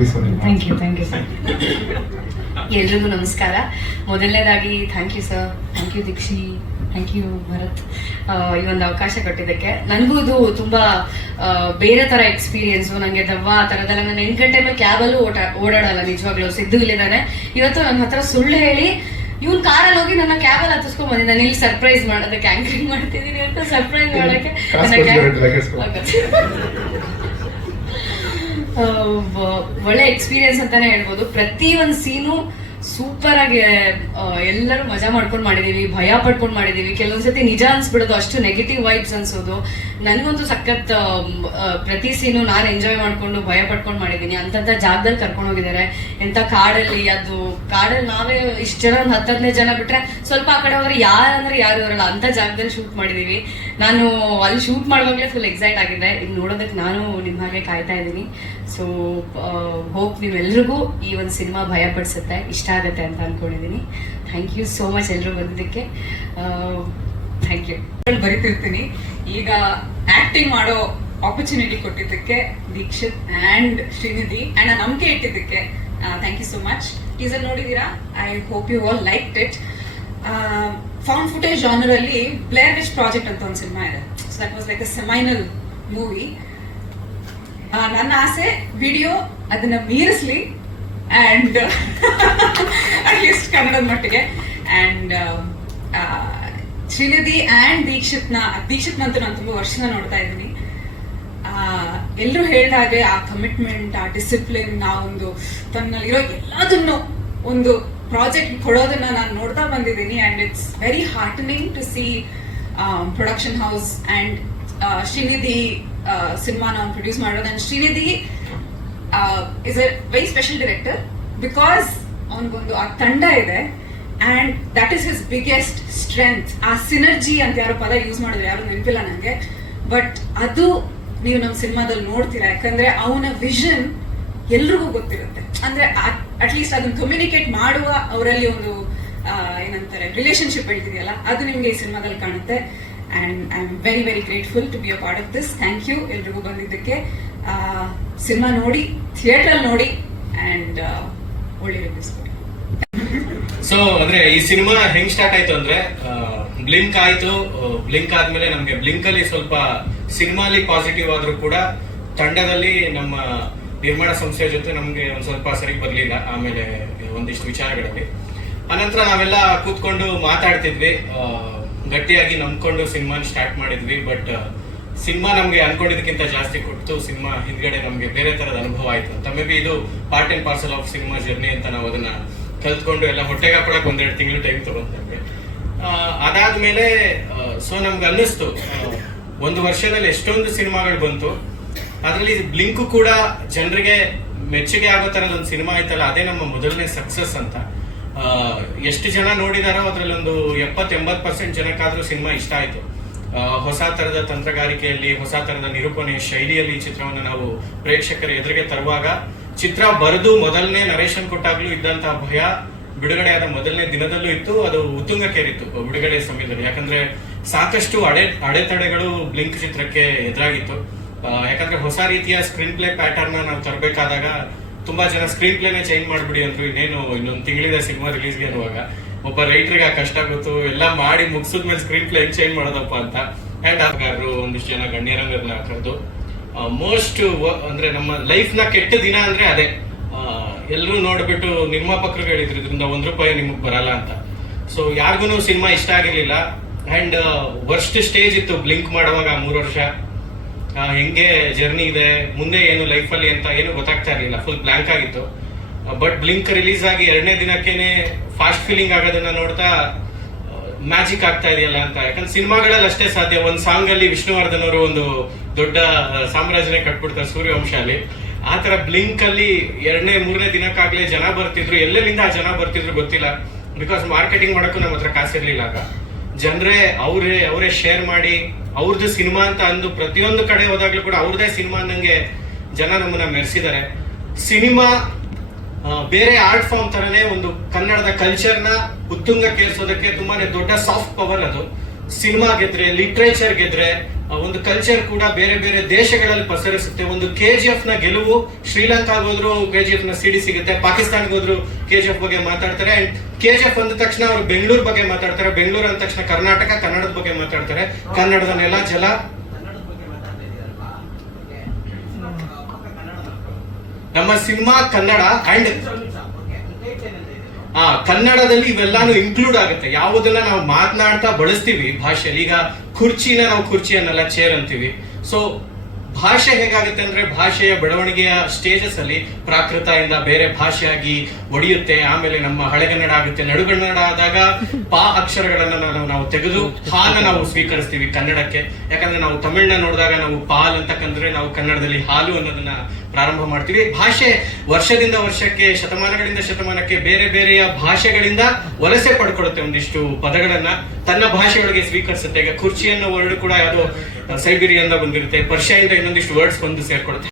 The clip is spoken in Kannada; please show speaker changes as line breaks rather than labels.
Thank you thank you sir ಎಲ್ರಿಗೂ ನಮಸ್ಕಾರ. ಮೊದಲನೇದಾಗಿ thank you sir thank you Deekshi. Thank you Bharat. ಈ ಒಂದು ಅವಕಾಶ ಕೊಟ್ಟಿದ್ದಕ್ಕೆ. ನನಗೂ ಇದು ತುಂಬಾ ಬೇರೆ ತರ ಎಕ್ಸ್ಪೀರಿಯನ್ಸ್ ನನಗೆ ದವ್ವ ಆ ಥರದೆಲ್ಲ ನಾನು ಎಂಟು ಗಂಟೆ ಮೇಲೆ ಕ್ಯಾಬಲ್ಲೂ ಓಟ ಓಡಾಡಲ್ಲ ನಿಜವಾಗ್ಲೂ. ಸಿದ್ದು ಇಲ್ಲಿದ್ದಾನೆ. ಇವತ್ತು ನನ್ನ ಹತ್ರ ಸುಳ್ಳು ಹೇಳಿ ಇವ್ನು ಕಾರಲ್ಲಿ ಹೋಗಿ ನನ್ನ ಕ್ಯಾಬಲ್ಲಿ ಹತ್ತಿಸ್ಕೊಂಡ್ ನಾನು ಇಲ್ಲಿ ಸರ್ಪ್ರೈಸ್ ಮಾಡೋದಕ್ಕೆ ಆಂಕರಿಂಗ್ ಮಾಡ್ತಿದ್ದೀನಿ ಅಂತ ಸರ್ಪ್ರೈಸ್ ಮಾಡೋಕ್ಕೆ ಒಳ್ಳೆ ಎಕ್ಸ್ಪೀರಿಯನ್ಸ್ ಅಂತಾನೆ ಹೇಳ್ಬೋದು. ಪ್ರತಿ ಒಂದು ಸೀನು ಸೂಪರ್ ಆಗಿ ಎಲ್ಲರೂ ಮಜಾ ಮಾಡ್ಕೊಂಡು ಮಾಡಿದೀವಿ, ಭಯ ಪಡ್ಕೊಂಡು ಮಾಡಿದೀವಿ. ಕೆಲವೊಂದ್ಸತಿ ನಿಜ ಅನ್ಸ್ಬಿಡೋದು, ಅಷ್ಟು ನೆಗೆಟಿವ್ ವೈಬ್ಸ್ ಅನ್ಸೋದು. ನನಗಂತೂ ಸಖತ್ ಪ್ರತಿ ಸೀನು ನಾನು ಎಂಜಾಯ್ ಮಾಡ್ಕೊಂಡು ಭಯ ಪಡ್ಕೊಂಡು ಮಾಡಿದೀನಿ. ಅಂತಂತ ಜಾಗದಲ್ಲಿ ಕರ್ಕೊಂಡು ಹೋಗಿದ್ದಾರೆ ಎಂತ ಕಾಡಲ್ಲಿ, ಅದು ಕಾಡಲ್ಲಿ ನಾವೇ ಇಷ್ಟು ಜನ, ಒಂದು ಜನ ಬಿಟ್ರೆ ಸ್ವಲ್ಪ ಆ ಕಡೆ ಹೋದ್ರೆ ಯಾರಂದ್ರೆ ಯಾರು ಇರಲ್ಲ. ಅಂತ ಜಾಗದಲ್ಲಿ ಶೂಟ್ ಮಾಡಿದೀವಿ. ನಾನು ಅಲ್ಲಿ ಶೂಟ್ ಮಾಡುವಾಗಲೇ ಫುಲ್ ಎಕ್ಸೈಟ್ ಆಗಿದೆ ಇನ್ನು ನೋಡೋದಕ್ಕೆ ನಾನು ನಿಮ್ಮ ಹಾಗೆ ಕಾಯ್ತಾ ಇದ್ದೀನಿ. ಸೊ ಹೋಪ್ ನೀವೆಲ್ರಿಗೂ ಈ ಒಂದು ಸಿನಿಮಾ ಭಯ ಪಡಿಸುತ್ತೆ. ಇಷ್ಟ ಆಗುತ್ತೆ ಅಂತ ಅನ್ಕೊಂಡಿದ್ದೀನಿ ಥ್ಯಾಂಕ್ ಯು ಸೋ ಮಚ್ ಎಲ್ಲರೂ ಬಂದಿದ್ದಕ್ಕೆ. ಥ್ಯಾಂಕ್ ಯು
ಬರಿತಿರ್ತೀನಿ. ಈಗ ಆಕ್ಟಿಂಗ್ ಮಾಡೋ ಆಪರ್ಚುನಿಟಿ ಕೊಟ್ಟಿದ್ದಕ್ಕೆ ದೀಕ್ಷಿತ್ ಅಂಡ್ ಶ್ರೀನಿಧಿ ಅಂಡ್ ಆ ನಂಬಿಕೆ ಇಟ್ಟಿದ್ದಕ್ಕೆ thank you so much teaser ನೋಡಿದೀರಾ? I hope you all like it found footage genre ಅಲ್ಲಿ ಬ್ಲೇರ್ ವಿಶ್ ಪ್ರಾಜೆಕ್ಟ್ ಅಂತ ಒಂದು ಸಿನಿಮಾ ಇದೆ. So that was like a seminal movie ನನ್ನ ಆಸೆ ವಿಡಿಯೋ ಅದನ್ನ ಮೀರಿಸ್ಲಿ. ಅಂಡ್ ಅಟ್ಲೀಸ್ಟ್ ಕನ್ನಡದ ಮಟ್ಟಿಗೆ. ಅಂಡ್ ಶ್ರೀನಿಧಿ ಆ್ಯಂಡ್ ದೀಕ್ಷಿತ್ನ ದೀಕ್ಷಿತ್ನಂತೂ ನಾನು ತುಂಬ ವರ್ಷದಿಂದ ನೋಡ್ತಾ ಇದ್ದೀನಿ. ಎಲ್ಲರೂ ಹಾಗೆ ಆ ಕಮಿಟ್ಮೆಂಟ್ ಆ ಡಿಸಿಪ್ಲಿನ್ ಆ ಒಂದು ತನ್ನಲ್ಲಿರೋ ಎಲ್ಲದನ್ನು ಒಂದು ಪ್ರಾಜೆಕ್ಟ್ ಕೊಡೋದನ್ನ ನಾನು ನೋಡ್ತಾ ಬಂದಿದ್ದೀನಿ. And it's very heartening to see production house and Srinidhi cinema ನಾವು ಪ್ರೊಡ್ಯೂಸ್ ಮಾಡೋದು. And Srinidhi is a very special director because ಅವನಿಗೊಂದು ಆ ತಂಡ ಇದೆ and that is his biggest strength ಆ ಸಿನರ್ಜಿ ಅಂತ ಯಾರು ಪದ ಯೂಸ್ ಮಾಡಿದ್ರೆ ಯಾರು ನೆನಪಿಲ್ಲ ನನಗೆ ಬಟ್ ಅದು ನೀವು ನಮ್ಮ ಸಿನಿಮಾದಲ್ಲಿ ನೋಡ್ತೀರಾ, ಯಾಕಂದ್ರೆ ಅವನ ವಿಷನ್ ಎಲ್ರಿಗೂ ಗೊತ್ತಿರುತ್ತೆ. ಅಂದ್ರೆ ಅಟ್ಲೀಸ್ಟ್ ಅದನ್ನ ಕಮ್ಯುನಿಕೇಟ್ ಮಾಡುವ ಅವರಲ್ಲಿ ಒಂದು ಏನಂತಾರೆ ರಿಲೇಶನ್ಶಿಪ್ ಹೇಳ್ತಿದೆಯಲ್ಲ ಅದು ನಿಮ್ಗೆ ಈ ಸಿನಿಮಾದಲ್ಲಿ ಕಾಣುತ್ತೆ. And I am very very grateful to be a part of this thank you ಎಲ್ರಿಗೂ ಬಂದಿದ್ದಕ್ಕೆ. ಸಿನಿಮಾ ನೋಡಿ ಥಿಯೇಟರ್ ನೋಡಿ ಅಂಡ್ ಒಳ್ಳೆ ರಿವ್ಯೂಸ್ ಕೊಡಿ.
ಸೊ ಅಂದ್ರೆ ಈ ಸಿನಿಮಾ ಹೆಂಗ್ ಸ್ಟಾರ್ಟ್ ಆಯ್ತು ಅಂದ್ರೆ ಬ್ಲಿಂಕ್ ಆಯ್ತು ಬ್ಲಿಂಕ್ ಆದ್ಮೇಲೆ ನಮ್ಗೆ ಬ್ಲಿಂಕ್ ಅಲ್ಲಿ ಸ್ವಲ್ಪ ಸಿನಿಮಾಲಿ ಪಾಸಿಟಿವ್ ಆದ್ರೂ ಕೂಡ ತಂಡದಲ್ಲಿ ನಮ್ಮ ನಿರ್ಮಾಣ ಸಂಸ್ಥೆ ಜೊತೆ ನಮ್ಗೆ ಒಂದ್ ಸ್ವಲ್ಪ ಸರಿ ಬರ್ಲಿಲ್ಲ, ಆಮೇಲೆ ಒಂದಿಷ್ಟು ವಿಚಾರಗಳಲ್ಲಿ. ಅನಂತರ ನಾವೆಲ್ಲ ಕೂತ್ಕೊಂಡು ಮಾತಾಡ್ತಿದ್ವಿ ಗಟ್ಟಿಯಾಗಿ ನಂಬ್ಕೊಂಡು ಸಿನಿಮಾ ಸ್ಟಾರ್ಟ್ ಮಾಡಿದ್ವಿ ಬಟ್ ಸಿನಿಮಾ ನಮಗೆ ಅನ್ಕೊಂಡಿದ್ದಕ್ಕಿಂತ ಜಾಸ್ತಿ ಕೊಟ್ಟು ಸಿನಿಮಾ ಹಿಂದ್ಗಡೆ ನಮಗೆ ಬೇರೆ ತರದ ಅನುಭವ ಆಯ್ತು ಅಂತ. ಮೇ ಬಿ ಇದು part and parcel of cinema journey ಅಂತ ನಾವು ಅದನ್ನ ಕಲ್ತ್ಕೊಂಡು ಎಲ್ಲ ಹೊಟ್ಟೆಗೆ ಹಾಕೊಳಕ್ ಒಂದೆರಡು ತಿಂಗಳು ಟೈಮ್ ತಗೊಂಡ್ವಿ ಅದಾದ್ಮೇಲೆ ಸೊ ನಮ್ಗೆ ಅನ್ನಿಸ್ತು ಒಂದು ವರ್ಷದಲ್ಲಿ ಎಷ್ಟೊಂದು ಸಿನಿಮಾಗಳು ಬಂತು. ಅದರಲ್ಲಿ ಬ್ಲಿಂಕು ಕೂಡ ಜನರಿಗೆ ಮೆಚ್ಚುಗೆ ಆಗೋ ಥರದ ಒಂದು ಸಿನಿಮಾ ಆಯ್ತಲ್ಲ, ಅದೇ ನಮ್ಮ ಮೊದಲನೇ ಸಕ್ಸಸ್ ಅಂತ. ಎಷ್ಟು ಜನ ನೋಡಿದಾರೋ ಅದರಲ್ಲಿ ಒಂದು ಎಪ್ಪತ್ತೆಂಬತ್ತು ಪರ್ಸೆಂಟ್ ಜನಕ್ಕಾದ್ರೂ ಸಿನಿಮಾ ಇಷ್ಟ ಆಯ್ತು. ಹೊಸ ತರದ ತಂತ್ರಗಾರಿಕೆಯಲ್ಲಿ, ಹೊಸ ತರದ ನಿರೂಪಣೆ ಶೈಲಿಯಲ್ಲಿ ಈ ಚಿತ್ರವನ್ನು ನಾವು ಪ್ರೇಕ್ಷಕರ ಎದುರಿಗೆ ತರುವಾಗ, ಚಿತ್ರ ಬರೆದು ಮೊದಲನೇ ನರೇಶನ್ ಕೊಟ್ಟಾಗ್ಲೂ ಇದ್ದಂತಹ ಭಯ ಬಿಡುಗಡೆಯಾದ ಮೊದಲನೇ ದಿನದಲ್ಲೂ ಇತ್ತು. ಅದು ಉತ್ತುಂಗಕ್ಕೇರಿತ್ತು ಬಿಡುಗಡೆ ಸಮಯದಲ್ಲಿ. ಯಾಕಂದ್ರೆ ಸಾಕಷ್ಟು ಅಡೆ, ಅಡೆತಡೆಗಳು ಬ್ಲಿಂಕ್ ಚಿತ್ರಕ್ಕೆ ಎದುರಾಗಿತ್ತು. ಯಾಕಂದ್ರೆ ಹೊಸ ರೀತಿಯ ಸ್ಕ್ರೀನ್ ಪ್ಲೇ ಪ್ಯಾಟರ್ನ್ ನಾವು ತರಬೇಕಾದಾಗ, ತುಂಬಾ ಜನ ಸ್ಕ್ರೀನ್ ಪ್ಲೇನೆ ಚೇಂಜ್ ಮಾಡ್ಬಿಡಿ ಅಂದ್ರು ಇನ್ನೇನು, ಇನ್ನೊಂದು ತಿಂಗಳಿದೆ ಸಿನಿಮಾ ರಿಲೀಸ್ಗೆ ಅನ್ನುವಾಗ. ಒಬ್ಬ ರೈಟರ್ಗೆ ಆ ಕಷ್ಟ ಗೊತ್ತು, ಎಲ್ಲ ಮಾಡಿ ಮುಗಿಸಿದ್ಮೇಲೆ ಸ್ಕ್ರೀನ್ ಪ್ಲೇ ಹೆಂಗ್ ಚೇಂಜ್ ಮಾಡೋದಪ್ಪ ಅಂತ ಆ್ಯಂಡ್ ಆಗಾರರು ಒಂದಿಷ್ಟು ಜನ ಗಣ್ಯರಂಗರನ್ನ ಕರೆದು. ಮೋಸ್ಟ್ ಅಂದ್ರೆ ನಮ್ಮ ಲೈಫ್ನ ಕೆಟ್ಟ ದಿನ ಅಂದ್ರೆ ಅದೇ. ಎಲ್ಲರೂ ನೋಡ್ಬಿಟ್ಟು ನಿರ್ಮಾಪಕರು ಹೇಳಿದ್ರು, ಇದರಿಂದ ಒಂದ್ ರೂಪಾಯಿ ನಿಮಗೆ ಬರಲ್ಲ ಅಂತ. ಸೊ ಯಾರಿಗೂ ಸಿನಿಮಾ ಇಷ್ಟ ಆಗಿರ್ಲಿಲ್ಲ. ಅಂಡ್ ವರ್ಸ್ಟ್ ಸ್ಟೇಜ್ ಇತ್ತು ಬ್ಲಿಂಕ್ ಮಾಡುವಾಗ ಮೂರು ವರ್ಷ. ಹೆಂಗೆ ಜರ್ನಿ ಇದೆ, ಮುಂದೆ ಏನು ಲೈಫ್ ಅಲ್ಲಿ ಅಂತ ಏನು ಗೊತ್ತಾಗ್ತಾ ಇರಲಿಲ್ಲ. ಫುಲ್ ಬ್ಲಾಂಕ್ ಆಗಿತ್ತು. ಬಟ್ ಬ್ಲಿಂಕ್ ರಿಲೀಸ್ ಆಗಿ ಎರಡನೇ ದಿನಕ್ಕೇನೆ ಫಾಸ್ಟ್ ಫೀಲಿಂಗ್ ಆಗೋದನ್ನ ನೋಡ್ತಾ ಮ್ಯಾಜಿಕ್ ಆಗ್ತಾ ಇದೆಯಲ್ಲ ಅಂತ. ಯಾಕಂದ್ರೆ ಸಿನಿಮಾಗಳಲ್ಲಿ ಅಷ್ಟೇ ಸಾಧ್ಯ. ಒಂದು ಸಾಂಗ್ ಅಲ್ಲಿ ವಿಷ್ಣುವರ್ಧನ್ ಅವರು ಒಂದು ದೊಡ್ಡ ಸಾಮ್ರಾಜ್ಯನೇ ಕಟ್ಬಿಡ್ತಾರೆ ಸೂರ್ಯವಂಶ ಅಲ್ಲಿ ಆ ತರ ಬ್ಲಿಂಕ್ ಅಲ್ಲಿ ಎರಡನೇ, ಮೂರನೇ ದಿನಕ್ಕಾಗ್ಲೇ ಜನ ಬರ್ತಿದ್ರು. ಎಲ್ಲೆಲ್ಲಿಂದ ಆ ಜನ ಬರ್ತಿದ್ರು ಗೊತ್ತಿಲ್ಲ. ಬಿಕಾಸ್ ಮಾರ್ಕೆಟಿಂಗ್ ಮಾಡೋಕ್ಕೂ ನಮ್ಮ ಹತ್ರ ಕಾಸಿರ್ಲಿಲ್ಲ ಆಗ. ಜನರೇ, ಅವರೇ ಅವರೇ ಶೇರ್ ಮಾಡಿ ಅವ್ರದ್ದು ಸಿನಿಮಾ ಅಂತ ಅಂದು ಪ್ರತಿಯೊಂದು ಕಡೆ ಹೋದಾಗ್ಲೂ ಕೂಡ ಅವ್ರದೇ ಸಿನಿಮಾ ಅನ್ನಂಗೆ ಜನ ನಮ್ಮನ್ನ ಮೆರೆಸಿದ್ದಾರೆ. ಸಿನಿಮಾ ಬೇರೆ ಆರ್ಟ್ ಫಾರ್ಮ್ ತರನೇ ಒಂದು ಕನ್ನಡದ ಕಲ್ಚರ್ನ ಉತ್ತುಂಗಕ್ಕೇರಿಸೋದಕ್ಕೆ ತುಂಬಾನೇ ದೊಡ್ಡ ಸಾಫ್ಟ್ ಪವರ್ ಅದು. ಸಿನಿಮಾ ಗೆದ್ರೆ ಲಿಟ್ರೇಚರ್ ಗೆದ್ರೆ ಒಂದು ಕಲ್ಚರ್ ಕೂಡ ಬೇರೆ ಬೇರೆ ದೇಶಗಳಲ್ಲಿ ಪಸರಿಸುತ್ತೆ. ಒಂದು ಕೆ ಜಿ ಎಫ್ನ ಗೆಲುವು ಶ್ರೀಲಂಕಾ ಹೋದ್ರು ಕೆ ಜಿ ಎಫ್ನ ಸಿಡಿ ಸಿಗುತ್ತೆ ಪಾಕಿಸ್ತಾನ್ಗೆ ಹೋದ್ರು ಕೆ ಜಿ ಎಫ್ ಬಗ್ಗೆ ಮಾತಾಡ್ತಾರೆ. ಅಂಡ್ ಕೆ ಜಿ ಎಫ್ ಅಂದ ತಕ್ಷಣ ಅವರು ಬೆಂಗಳೂರು ಬಗ್ಗೆ ಮಾತಾಡ್ತಾರೆ. ಬೆಂಗಳೂರು ಅಂದ ತಕ್ಷಣ ಕರ್ನಾಟಕ, ಕನ್ನಡದ ಬಗ್ಗೆ ಮಾತಾಡ್ತಾರೆ. ಕನ್ನಡದ ನೆಲ, ಜಲ ನಮ್ಮ ಸಿನಿಮಾ ಕನ್ನಡ ಅಂಡ್ ಆ, ಕನ್ನಡದಲ್ಲಿ ಇವೆಲ್ಲಾನು ಇನ್ಕ್ಲೂಡ್ ಆಗುತ್ತೆ. ಯಾವುದನ್ನ ನಾವು ಮಾತನಾಡ್ತಾ ಬಳಸ್ತೀವಿ, ಭಾಷೆಯಲ್ಲಿ, ಈಗ ಕುರ್ಚಿನ ನಾವು ಕುರ್ಚಿ ಅನ್ನಲ್ಲ ಚೇರ್ ಅಂತೀವಿ. ಸೊ ಭಾಷೆ ಹೇಗಾಗುತ್ತೆ ಅಂದ್ರೆ ಭಾಷೆಯ ಬೆಳವಣಿಗೆಯ ಸ್ಟೇಜಸ್ ಅಲ್ಲಿ ಪ್ರಾಕೃತ ಇಂದ ಬೇರೆ ಭಾಷೆಯಾಗಿ ಒಡೆಯುತ್ತೆ, ಆಮೇಲೆ ನಮ್ಮ ಹಳೆಗನ್ನಡ ಆಗುತ್ತೆ, ನಡುಗನ್ನಡ ಆದಾಗ ಪಾ ಅಕ್ಷರಗಳನ್ನ ನಾವು ತೆಗೆದು ಹಾಲನ್ನ ನಾವು ಸ್ವೀಕರಿಸ್ತೀವಿ ಕನ್ನಡಕ್ಕೆ. ಯಾಕಂದ್ರೆ ನಾವು ತಮಿಳ್ನ ನೋಡಿದಾಗ ನಾವು ಪಾಲ್ ಅಂತಕ್ಕಂದ್ರೆ ನಾವು ಕನ್ನಡದಲ್ಲಿ ಹಾಲು ಅನ್ನೋದನ್ನ ಪ್ರಾರಂಭ ಮಾಡ್ತೀವಿ. ಭಾಷೆ ವರ್ಷದಿಂದ ವರ್ಷಕ್ಕೆ, ಶತಮಾನಗಳಿಂದ ಶತಮಾನಕ್ಕೆ ಬೇರೆ ಬೇರೆಯ ಭಾಷೆಗಳಿಂದ ವಲಸೆ ಪಡ್ಕೊಡುತ್ತೆ ಒಂದಿಷ್ಟು ಪದಗಳನ್ನ. ತನ್ನ ಭಾಷೆಗಳಿಗೆ ಸ್ವೀಕರಿಸುತ್ತೆ. ಈಗ ಕುರ್ಚಿ ಅನ್ನೋ ವರ್ಡ್ ಕೂಡ ಯಾವುದೋ ಸೈಬೀರಿಯಿಂದ ಬಂದಿರುತ್ತೆ. ಪರ್ಷಿಯಿಂದ ಇನ್ನೊಂದಿಷ್ಟು ವರ್ಡ್ಸ್ ಬಂದು ಸೇರ್ಕೊಳುತ್ತೆ